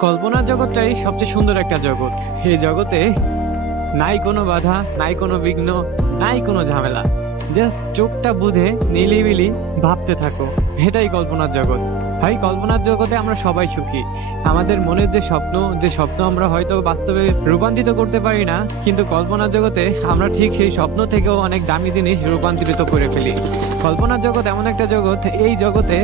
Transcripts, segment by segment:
কল্পনার জগৎটাই সবচেয়ে সুন্দর একটা জগৎ। এই জগতে নাই কোনো বাধা, নাই কোনো বিঘ্ন, নাই কোনো ঝামেলা। জাস্ট চোখটা বুঝে নিলিবিলি ভাবতে থাকো। এটাই কল্পনার জগৎ। ভাই, কল্পনার জগতে আমরা সবাই সুখী। আমাদের মনের যে স্বপ্ন যে স্বপ্ন আমরা হয়তো বাস্তবে রূপান্তরিত করতে পারি না, কিন্তু কল্পনার জগতে আমরা ঠিক সেই স্বপ্ন থেকেও অনেক দামি জিনিস রূপান্তরিত করে ফেলি। কল্পনার জগৎ এমন একটা জগৎ, এই জগতে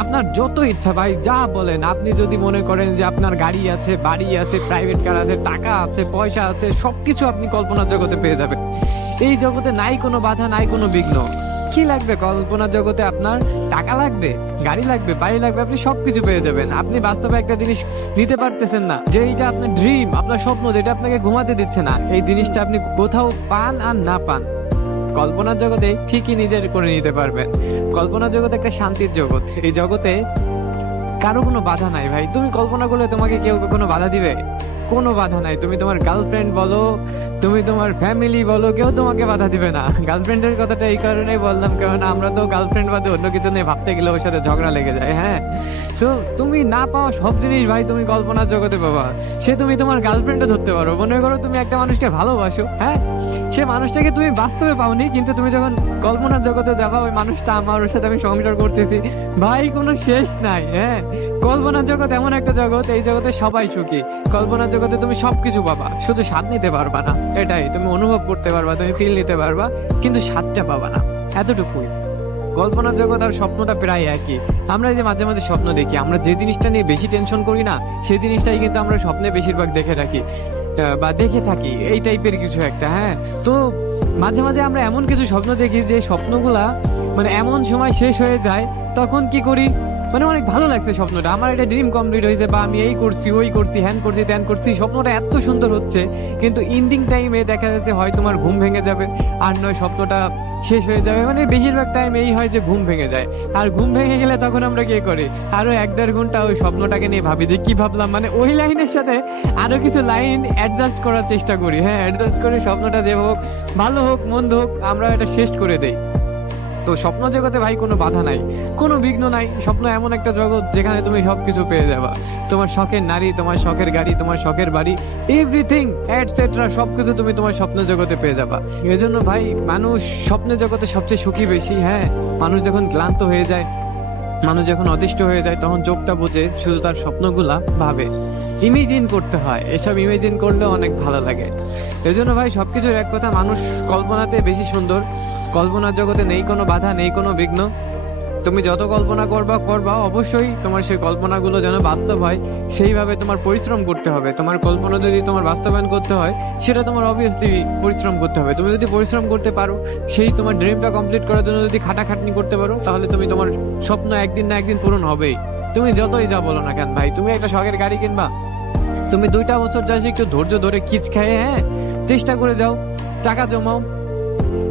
আপনার যত ইচ্ছা ভাই, যা বলেন, আপনি যদি মনে করেন যে আপনার গাড়ি আছে, বাড়ি আছে প্রাইভেট কার আছে, টাকা আছে, পয়সা আছে, সবকিছু আপনি কল্পনার জগতে পেয়ে যাবেন। এই জগতে নাই কোনো বাধা, নাই কোনো বিঘ্ন। কি লাগবে কল্পনার জগতে আপনার? টাকা লাগবে, গাড়ি লাগবে, বাড়ি লাগবে, আপনি সবকিছু পেয়ে যাবেন। আপনি বাস্তবে একটা জিনিস নিতে পারতেছেন না, যে এইটা আপনার ড্রিম আপনার স্বপ্ন, যেটা আপনাকে ঘুমাতে দিচ্ছে না। এই জিনিসটা আপনি কোথাও পান আর না পান। কল্পনার জগতে ঠিকই নিজের করে নিতে পারবেন কল্পনার জগৎ একটা শান্তির জগৎ। এই জগতে কারও কোনো বাধা নাই ভাই। তুমি কল্পনা করলে তোমাকে কেউ কোনো বাধা দিবে? কোনো বাধা নাই। তুমি তোমার গার্লফ্রেন্ড বলো, তুমি তোমার ফ্যামিলি বলো, কেউ তোমাকে বাধা দিবে না। গার্লফ্রেন্ডের কথাটা এই কারণেই বললাম কারণ আমরা তো গার্লফ্রেন্ড বাদে অন্য কিছু নিয়ে ভাবতে গেলে ওর সাথে ঝগড়া লেগে যায় হ্যাঁ? তো তুমি না পাওয়া সব জিনিস ভাই তুমি কল্পনার জগতে পাবা। সে তুমি তোমার গার্লফ্রেন্ডও ধরতে পারো। মনে করো তুমি একটা মানুষকে ভালোবাসো হ্যাঁ? সে মানুষটাকে তুমি বাস্তবে পাওনি, কিন্তু তুমি যখন কল্পনার জগতে যাবা, ওই মানুষটা আমার সাথে আমি সংসার করতেছি। ভাই, কোনো শেষ নাই হ্যাঁ? কল্পনার জগৎ এমন একটা জগৎ, এই জগতে সবাই সুখী। কল্পনার জগতে তুমি সবকিছু পাবা, শুধু স্বাদ নিতে পারবা না, এটাই। তুমি অনুভব করতে পারবা, তুমি ফিল নিতে পারবা, কিন্তু স্বাদটা পাবা না, এতটুকুই। কল্পনার জগৎ আর স্বপ্নটা প্রায় একই। আমরা যে মাঝে মাঝে স্বপ্ন দেখি, আমরা যে জিনিসটা নিয়ে বেশি টেনশন করি না, সেই জিনিসটাই কিন্তু আমরা স্বপ্নে বেশিরভাগ দেখে রাখি আহ, বা দেখে থাকি এই টাইপের কিছু একটা হ্যাঁ? তো মাঝে মাঝে আমরা এমন কিছু স্বপ্ন দেখি যে স্বপ্নগুলা মানে এমন সময় শেষ হয়ে যায় তখন কি করি? মানে অনেক ভালো লাগছে স্বপ্নটা। আমার এটা ড্রিম কমপ্লিট হয়েছে বা আমি এই করছি ওই করছি হ্যান করছি ত্যান করছি স্বপ্নটা এত সুন্দর হচ্ছে কিন্তু ইন্ডিং টাইমে দেখা যাচ্ছে হয় তোমার ঘুম ভেঙে যাবে আর নয় স্বপ্নটা শেষ হয়ে যাবে। মানে বেশিরভাগ টাইম এই হয় যে ঘুম ভেঙে যায়। আর ঘুম ভেঙে গেলে তখন আমরা কি করি? আরও এক দেড় ঘণ্টা ওই স্বপ্নটাকে নিয়ে ভাবি যে কি ভাবলাম? মানে ওই লাইনের সাথে আরও কিছু লাইন অ্যাডজাস্ট করার চেষ্টা করি। হ্যাঁ অ্যাডজাস্ট করে স্বপ্নটা যে হোক, ভালো হোক, মন্দ হোক আমরা এটা শেষ করে দেই। তো স্বপ্ন জগতে ভাই কোনো বাধা নাই। কোনো বিঘ্ন নাই। স্বপ্ন এমন একটা জগৎ যেখানে তুমি সবকিছু পেয়ে যাবা। তোমার শখের নারী, তোমার শখের গাড়ি, তোমার শখের বাড়ি এভরিথিং এটসেট্রা সবকিছু তুমি তোমার স্বপ্ন জগতে পেয়ে যাবা। এজন্য ভাই, মানুষ স্বপ্ন জগতে সবচেয়ে সুখী বেশি হ্যাঁ? মানুষ যখন ক্লান্ত হয়ে যায়, মানুষ যখন অতিষ্ঠ হয়ে যায়, তখন চোখটা বুঝে শুধু তার স্বপ্নগুলা ভাবে। ইমেজিন করতে হয়। এসব ইমেজিন করলে অনেক ভালো লাগে। এজন্য ভাই, সবকিছুর এক কথা, মানুষ কল্পনাতে বেশি সুন্দর। কল্পনার জগতে নেই কোনো বাধা, নেই কোনো বিঘ্ন। তুমি যত কল্পনা করবা করবা। অবশ্যই তোমার সেই কল্পনাগুলো যেন বাস্তব হয়, সেইভাবে তোমার পরিশ্রম করতে হবে। তোমার কল্পনা যদি তোমার বাস্তবায়ন করতে হয়, সেটা তোমার অবভিয়াসলি পরিশ্রম করতে হবে। তুমি যদি পরিশ্রম করতে পারো, সেই তোমার ড্রিমটা কমপ্লিট করার জন্য যদি খাটাখাটনি করতে পারো, তাহলে তুমি তোমার স্বপ্ন একদিন না একদিন পূরণ হবেই। তুমি যতই যা বলো না কেন ভাই, তুমি একটা শখের গাড়ি কিনবা। তুমি দুইটা বছর যাচ্ছি একটু ধৈর্য ধরে খিচ খেয়ে হ্যাঁ? চেষ্টা করে যাও, টাকা জমাও।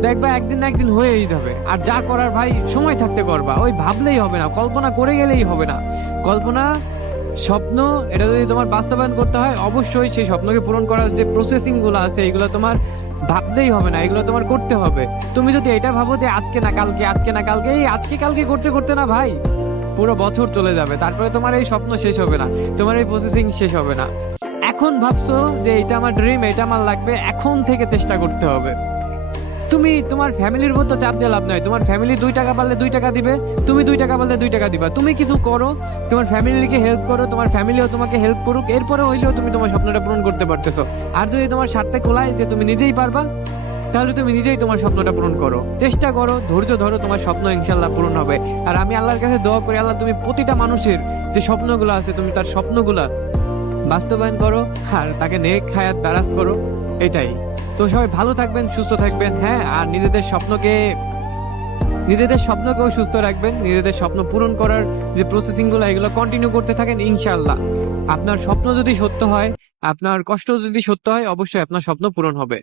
দেখবা একদিন একদিন হয়েই যাবে। আর যা করার ভাই, সময় থাকতে করবা। ওই ভাবলেই হবে না, কল্পনা করে গেলেই হবে না। কল্পনা, স্বপ্ন, এটা যদি তোমার বাস্তবায়ন করতে হয়, অবশ্যই সেই স্বপ্নকে পূরণ করার যে প্রসেসিংগুলো আছে এগুলো তোমার ভাবলেই হবে না এগুলো তোমার করতে হবে। তুমি যদি এটা ভাবো যে আজকে না কালকে, আজকে না কালকে, এই আজকে কালকে করতে করতে না ভাই, পুরো বছর চলে যাবে। তারপরে তোমার এই স্বপ্ন শেষ হবে না, তোমার এই প্রসেসিং শেষ হবে না। এখন ভাবছ যে এটা আমার ড্রিম এটা আমার লাগবে, এখন থেকে চেষ্টা করতে হবে। তুমি তোমার ফ্যামিলির উপর তো চাপ দিয়ে লাভ নয়। তোমার ফ্যামিলি দুই টাকা পারলে দুই টাকা দিবে, তুমি দুই টাকা পারলে দুই টাকা দিবা। তুমি কিছু করো, তোমার ফ্যামিলিকে হেল্প করো, তোমার ফ্যামিলিও তোমাকে হেল্প করুক এরপরে হইলেও তুমি তোমার স্বপ্নটা পূরণ করতে পারতেছো। আর যদি তোমার স্বার্থে কোলায় যে তুমি নিজেই পারবা, তাহলে তুমি নিজেই তোমার স্বপ্নটা পূরণ করো। চেষ্টা করো, ধৈর্য ধরো, তোমার স্বপ্ন ইনশাল্লাহ পূরণ হবে। আর আমি আল্লাহর কাছে দোয়া করি, আল্লাহ তুমি প্রতিটা মানুষের যে স্বপ্নগুলো আছে, তুমি তার স্বপ্নগুলা বাস্তবায়ন করো, আর তাকে নেক হায়াত দারাজ করো, এটাই। তো সবাই ভালো থাকবেন, সুস্থ থাকবেন হ্যাঁ? আর নিজেদের স্বপ্নকে, নিজেদের স্বপ্নকেও সুস্থ রাখবেন, নিজেদের স্বপ্ন পূরণ করার যে প্রসেসিংগুলো, এগুলো কন্টিনিউ করতে থাকেন ইনশাল্লাহ আপনার স্বপ্ন যদি সত্য হয়, আপনার কষ্ট যদি সত্য হয়, অবশ্যই আপনার স্বপ্ন পূরণ হবে।